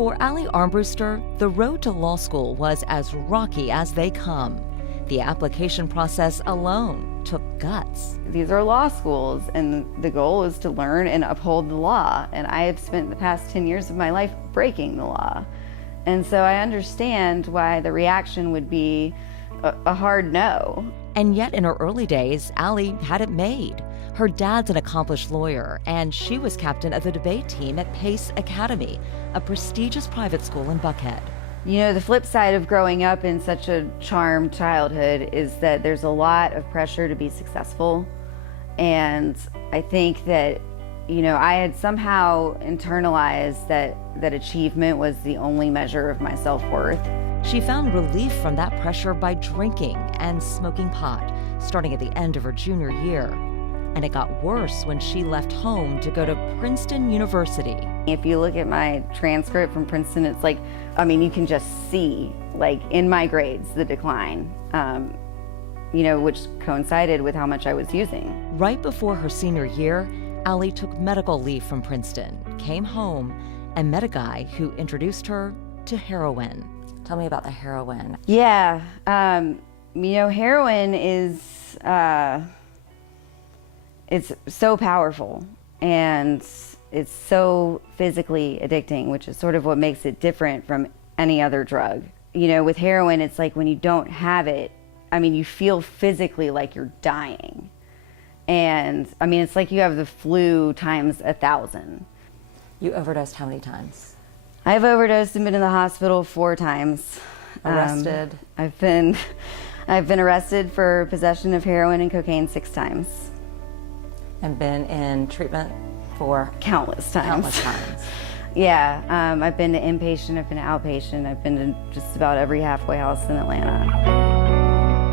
For Allie Armbruster, the road to law school was as rocky as they come. The application process alone took guts. These are law schools, and the goal is to learn and uphold the law. And I have spent the past 10 years of my life breaking the law. And so I understand why the reaction would be a hard no. And yet in her early days, Allie had it made. Her dad's an accomplished lawyer, and she was captain of the debate team at Pace Academy, a prestigious private school in Buckhead. You know, the flip side of growing up in such a charmed childhood is that there's a lot of pressure to be successful. And I think that, you know, I had somehow internalized that achievement was the only measure of my self-worth. She found relief from that pressure by drinking and smoking pot, starting at the end of her junior year. And it got worse when she left home to go to Princeton University. If you look at my transcript from Princeton, it's like, I mean, you can just see, like, in my grades, the decline, you know, which coincided with how much I was using. Right before her senior year, Allie took medical leave from Princeton, came home, and met a guy who introduced her to heroin. Tell me about the heroin. Yeah, you know, heroin is, it's so powerful, and it's so physically addicting, which is sort of what makes it different from any other drug. You know, with heroin, it's like when you don't have it, I mean, you feel physically like you're dying. And I mean, it's like you have the flu times 1,000. You overdosed how many times? I've overdosed and been in the hospital 4 times. Arrested? I've been arrested for possession of heroin and cocaine 6 times. And been in treatment for? Countless times. Countless times. Yeah, I've been to inpatient, I've been to outpatient, I've been to just about every halfway house in Atlanta.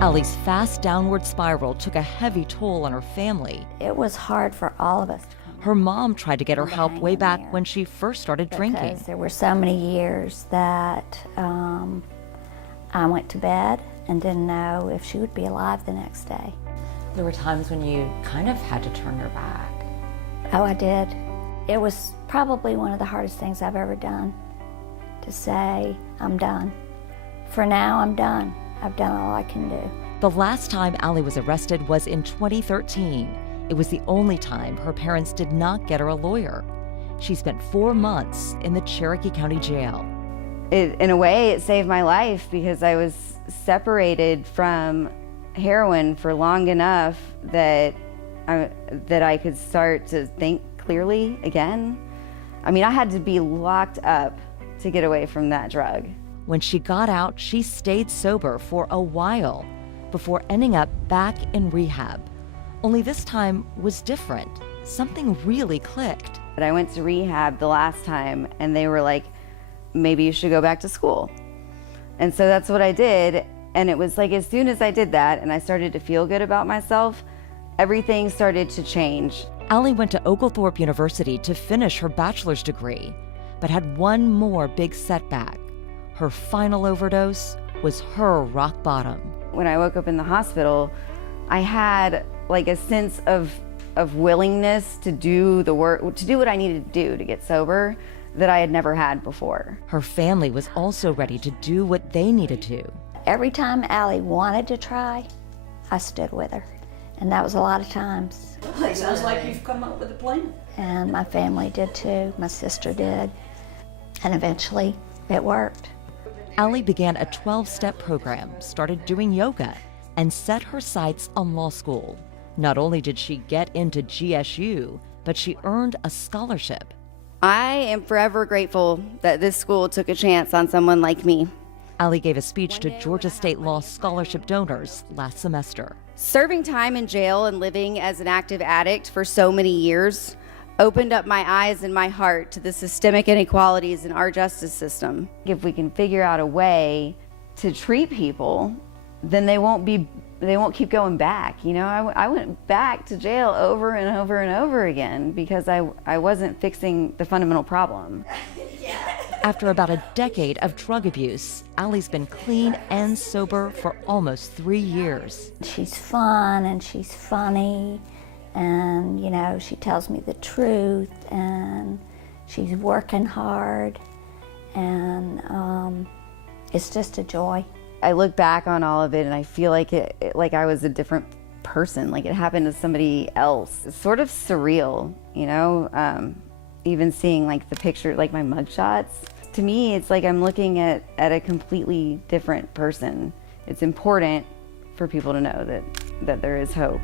Allie's fast downward spiral took a heavy toll on her family. It was hard for all of us to come. Her mom tried to get her help way back when she first started drinking. Because there were so many years that I went to bed and didn't know if she would be alive the next day. There were times when you kind of had to turn your back. Oh, I did. It was probably one of the hardest things I've ever done, to say, I'm done. For now, I'm done. I've done all I can do. The last time Allie was arrested was in 2013. It was the only time her parents did not get her a lawyer. She spent 4 months in the Cherokee County Jail. In a way, it saved my life because I was separated from heroin for long enough that I could start to think clearly again. I mean, I had to be locked up to get away from that drug. When she got out, she stayed sober for a while before ending up back in rehab. Only this time was different. Something really clicked. But I went to rehab the last time and they were like, maybe you should go back to school. And so that's what I did. And it was like, as soon as I did that and I started to feel good about myself, everything started to change. Allie went to Oglethorpe University to finish her bachelor's degree, but had one more big setback. Her final overdose was her rock bottom. When I woke up in the hospital, I had like a sense of willingness to do the work, to do what I needed to do to get sober that I had never had before. Her family was also ready to do what they needed to. Every time Allie wanted to try, I stood with her. And that was a lot of times. Well, it sounds like you've come up with a plan. And my family did too, my sister did. And eventually, it worked. Allie began a 12-step program, started doing yoga, and set her sights on law school. Not only did she get into GSU, but she earned a scholarship. I am forever grateful that this school took a chance on someone like me. Allie gave a speech to Georgia State Law scholarship donors last semester. Serving time in jail and living as an active addict for so many years opened up my eyes and my heart to the systemic inequalities in our justice system. If we can figure out a way to treat people, then they won't keep going back. You know, I went back to jail over and over and over again because I wasn't fixing the fundamental problem. After about a decade of drug abuse, Allie's been clean and sober for almost 3 years. She's fun and she's funny, and you know, she tells me the truth, and she's working hard, and it's just a joy. I look back on all of it and I feel like like I was a different person, like it happened to somebody else. It's sort of surreal, you know, even seeing like the picture, like my mugshots. To me, it's like I'm looking at a completely different person. It's important for people to know that there is hope.